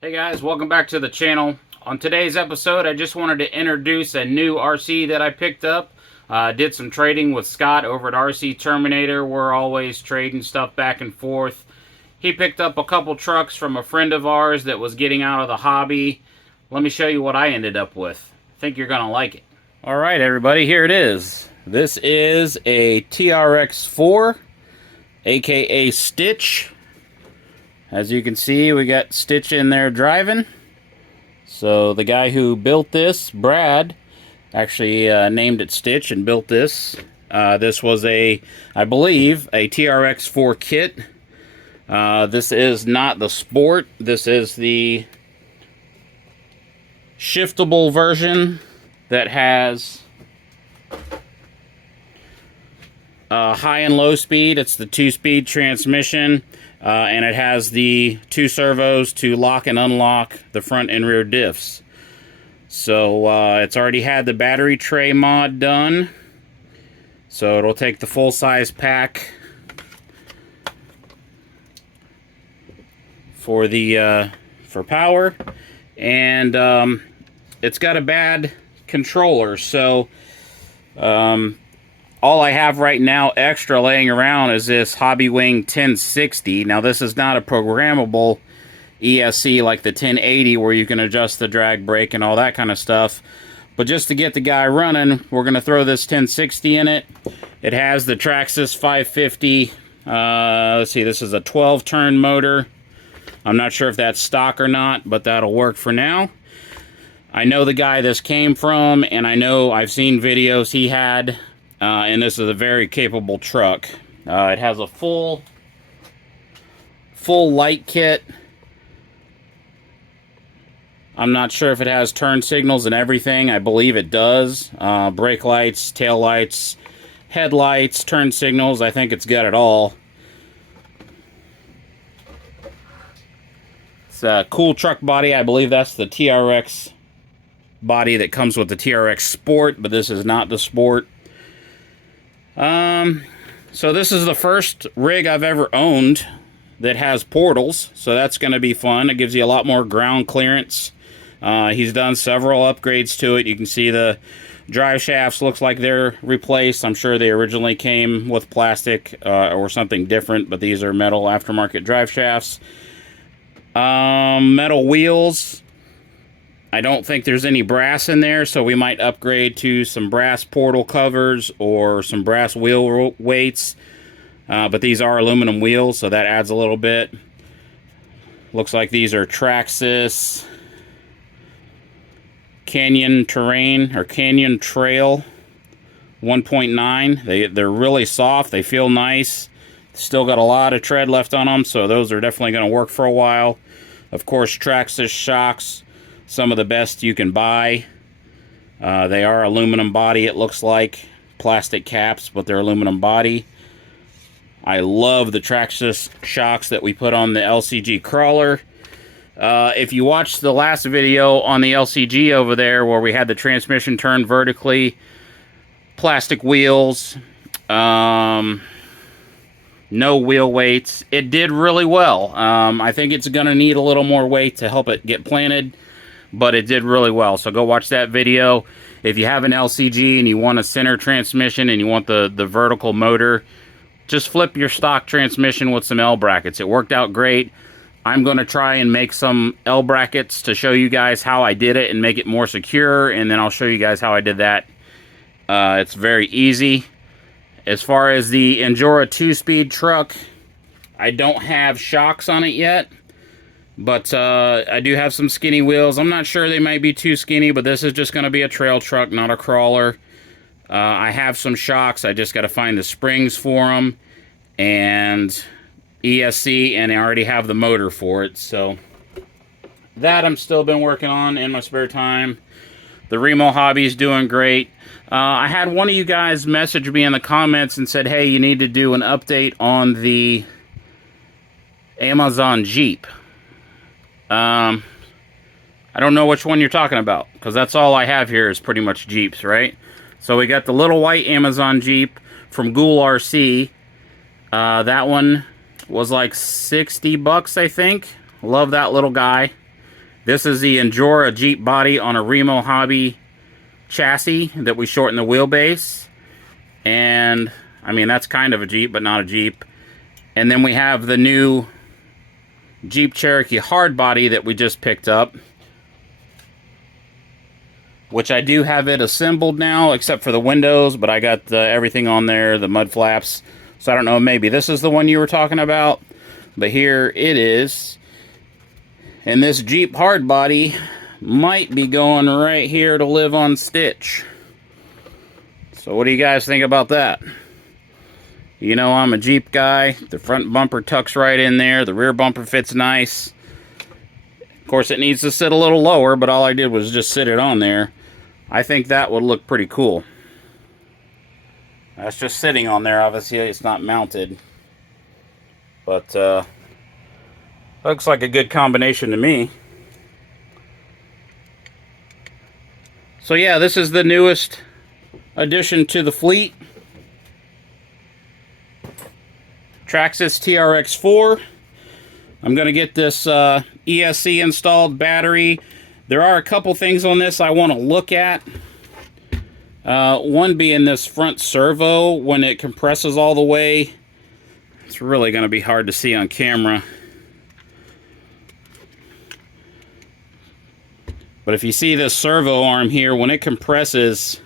Hey guys, welcome back to the channel. On today's episode, I just wanted to introduce a new RC that I picked up. Did some trading with Scott over at RC Terminator. We're always trading stuff back and forth. He picked up a couple trucks from a friend of ours that was getting out of the hobby. Let me show you what I ended up with. I think you're going to like it. Alright everybody, here it is. This is a TRX4, aka Stitch. As you can see, we got Stitch in there driving. So the guy who built this, Brad, actually named it Stitch and built this. This was I believe, a TRX4 kit. This is not the Sport. This is the shiftable version that has high and low speed. It's the 2-speed transmission. And it has the 2 servos to lock and unlock the front and rear diffs. So it's already had the battery tray mod done. So it'll take the full-size pack for the for power, and it's got a bad controller. So all I have right now extra laying around is this Hobbywing 1060. Now this is not a programmable ESC like the 1080 where you can adjust the drag brake and all that kind of stuff. But just to get the guy running, we're going to throw this 1060 in it. It has the Traxxas 550. Let's see, this is a 12-turn motor. I'm not sure if that's stock or not, but that'll work for now. I know the guy this came from, and I know I've seen videos he had. And this is a very capable truck. It has a full light kit. I'm not sure if it has turn signals and everything. I believe it does. Brake lights, tail lights, headlights, turn signals. I think it's got it all. It's a cool truck body. I believe that's the TRX body that comes with the TRX Sport, but this is not the Sport. So this is the first rig I've ever owned that has portals, so that's going to be fun. It gives you a lot more ground clearance. He's done several upgrades to it. You can see the drive shafts looks like they're replaced. I'm sure they originally came with plastic or something different, but these are metal aftermarket drive shafts. Metal wheels. I don't think there's any brass in there, so we might upgrade to some brass portal covers or some brass wheel weights. But these are aluminum wheels, so that adds a little bit. Looks like these are Traxxas Canyon Terrain or Canyon Trail 1.9. They're really soft. They feel nice. Still got a lot of tread left on them, so those are definitely going to work for a while. Of course, Traxxas shocks. Some of the best you can buy. They are aluminum body, it looks like. Plastic caps, but they're aluminum body. I love the Traxxas shocks that we put on the LCG crawler. If you watched the last video on the LCG over there where we had the transmission turned vertically, plastic wheels, no wheel weights, it did really well. I think it's going to need a little more weight to help it get planted, but it did really well. So go watch that video. If you have an LCG and you want a center transmission and you want the vertical motor, just flip your stock transmission with some L brackets. It worked out great. I'm going to try and make some L brackets to show you guys how I did it and make it more secure, and then I'll show you guys how I did that. It's very easy. As far as the Endura 2-speed truck, I don't have shocks on it yet. But I do have some skinny wheels. I'm not sure, they might be too skinny, but this is just going to be a trail truck, not a crawler. I have some shocks. I just got to find the springs for them. And ESC, and I already have the motor for it. So that I'm still been working on in my spare time. The Remo hobby is doing great. I had one of you guys message me in the comments and said, hey, you need to do an update on the Amazon Jeep. I don't know which one you're talking about, because that's all I have here is pretty much Jeeps, right? So we got the little white Amazon Jeep from Ghoul RC. That one was like 60 bucks, I think. Love that little guy. This is the Endura Jeep body on a Remo Hobby chassis that we shortened the wheelbase. And, I mean, that's kind of a Jeep, but not a Jeep. And then we have the new Jeep Cherokee hard body that we just picked up, which I do have it assembled now, except for the windows, but I got everything on there, the mud flaps. So I don't know, maybe this is the one you were talking about, but here it is. And this Jeep hard body might be going right here to live on Stitch. So what do you guys think about that? You know, I'm a Jeep guy. The front bumper tucks right in there. The rear bumper fits nice. Of course, it needs to sit a little lower, but all I did was just sit it on there. I think that would look pretty cool. That's just sitting on there. Obviously, it's not mounted. But, looks like a good combination to me. So yeah, this is the newest addition to the fleet. Traxxas TRX4. I'm going to get this ESC installed, battery. There are a couple things on this I want to look at. One being this front servo, when it compresses all the way. It's really going to be hard to see on camera. But if you see this servo arm here, when it compresses,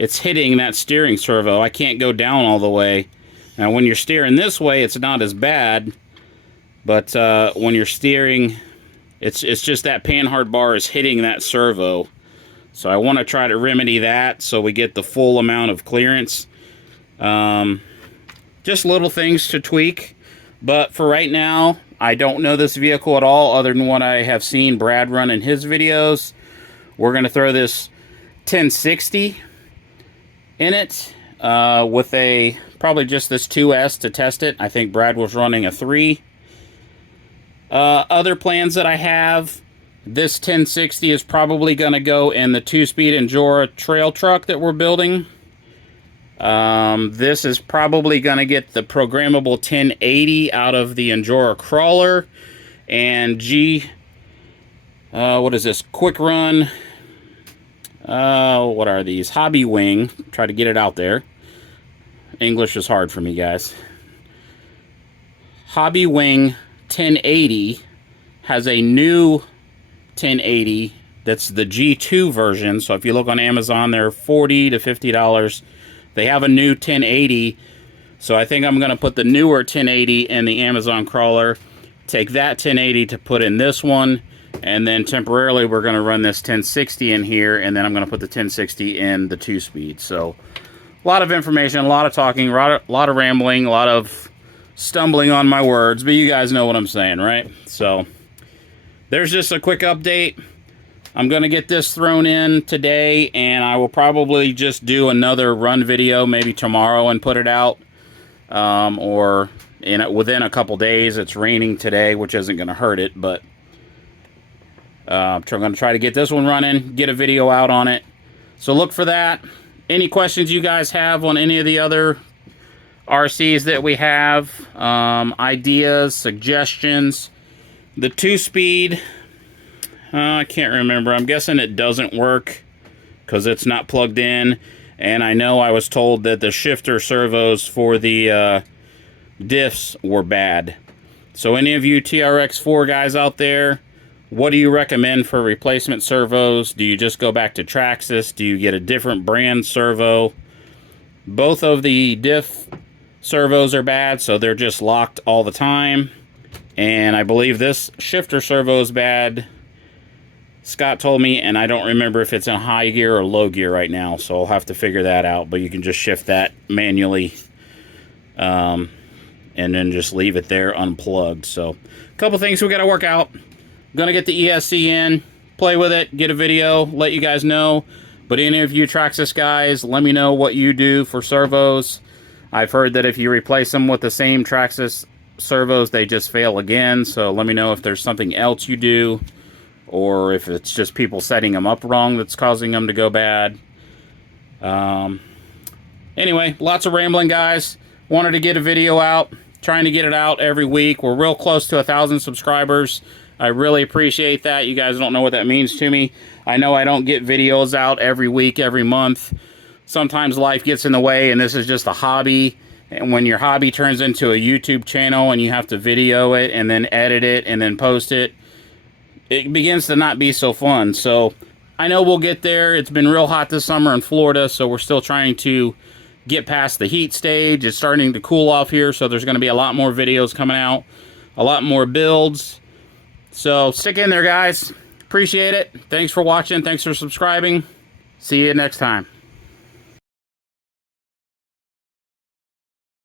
it's hitting that steering servo. I can't go down all the way. Now, when you're steering this way, it's not as bad. But when you're steering, it's just that panhard bar is hitting that servo. So I want to try to remedy that so we get the full amount of clearance. Just little things to tweak. But for right now, I don't know this vehicle at all other than what I have seen Brad run in his videos. We're going to throw this 1060 in it with probably just this 2S to test it. I think Brad was running a 3. Other plans that I have, this 1060 is probably going to go in the 2-speed Endura trail truck that we're building. This is probably going to get the programmable 1080 out of the Endura crawler. And what is this? Quick Run. What are these? Hobby Wing. Try to get it out there. English is hard for me, guys. Hobby Wing 1080 has a new 1080 that's the G2 version. So if you look on Amazon, they're $40 to $50. They have a new 1080. So I think I'm going to put the newer 1080 in the Amazon crawler, take that 1080 to put in this one, and then temporarily we're going to run this 1060 in here, and then I'm going to put the 1060 in the 2-speed. So a lot of information, a lot of talking, a lot of rambling, a lot of stumbling on my words, but you guys know what I'm saying, right? So there's just a quick update. I'm going to get this thrown in today, and I will probably just do another run video maybe tomorrow and put it out. Or within a couple days. It's raining today, which isn't going to hurt it, but I'm going to try to get this one running, get a video out on it. So look for that. Any questions you guys have on any of the other RCs that we have, ideas, suggestions. The 2-speed, I can't remember. I'm guessing it doesn't work because it's not plugged in. And I know I was told that the shifter servos for the diffs were bad. So any of you TRX4 guys out there, what do you recommend for replacement servos? Do you just go back to Traxxas? Do you get a different brand servo? Both of the diff servos are bad, so they're just locked all the time. And I believe this shifter servo is bad. Scott told me, and I don't remember if it's in high gear or low gear right now, so I'll have to figure that out. But you can just shift that manually, and then just leave it there unplugged. So a couple things we got to work out. Gonna get the ESC in, play with it, get a video, let you guys know. But any of you Traxxas guys, let me know what you do for servos. I've heard that if you replace them with the same Traxxas servos, they just fail again. So let me know if there's something else you do, or if it's just people setting them up wrong that's causing them to go bad. Anyway, lots of rambling, guys. Wanted to get a video out, trying to get it out every week. We're real close to 1,000 subscribers. I really appreciate that. You guys don't know what that means to me. I know I don't get videos out every week, every month. Sometimes life gets in the way, and this is just a hobby. And when your hobby turns into a YouTube channel and you have to video it and then edit it and then post it, it begins to not be so fun. So I know we'll get there. It's been real hot this summer in Florida, so we're still trying to get past the heat stage. It's starting to cool off here, so there's going to be a lot more videos coming out, a lot more builds. So stick in there, guys. Appreciate it. Thanks for watching. Thanks for subscribing. See you next time.